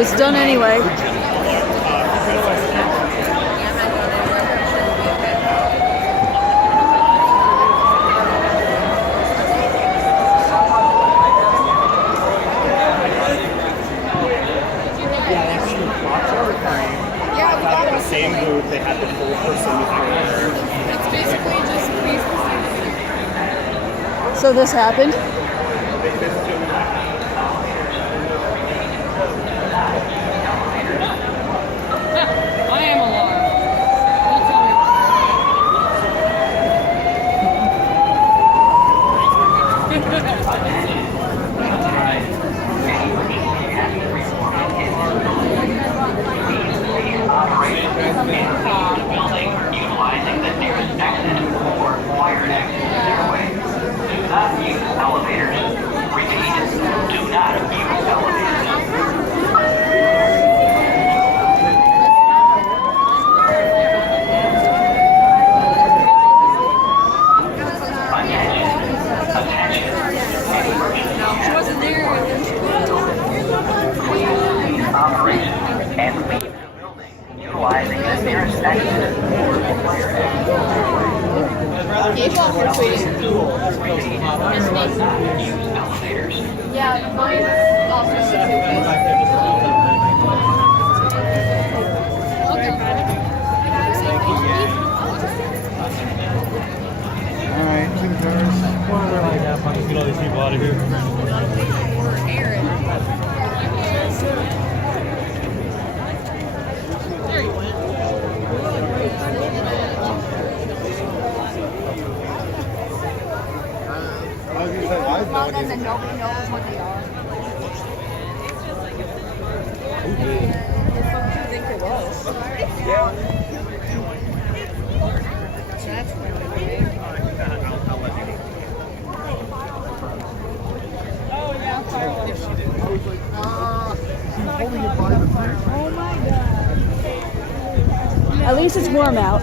was done anyway. Same booth, they had the full person before. It's basically just these. So this happened? I am alarmed. Don't tell me building utilizing the nearest exit or required exit stairway. Do not use elevators. Repeat, do not use elevators. Attention. she wasn't there. Operation and leave the building utilizing the nearest exit or required exit stairway. Gave off her tweet. Repeat, do not use elevators. Yeah, mine also. Alright, 2 cars. Get all these people out of here. Aaron. There you went. I was gonna say, why is no one And nobody knows what they are. Who do you think it was? That's really weird. Oh my god. At least it's warm out.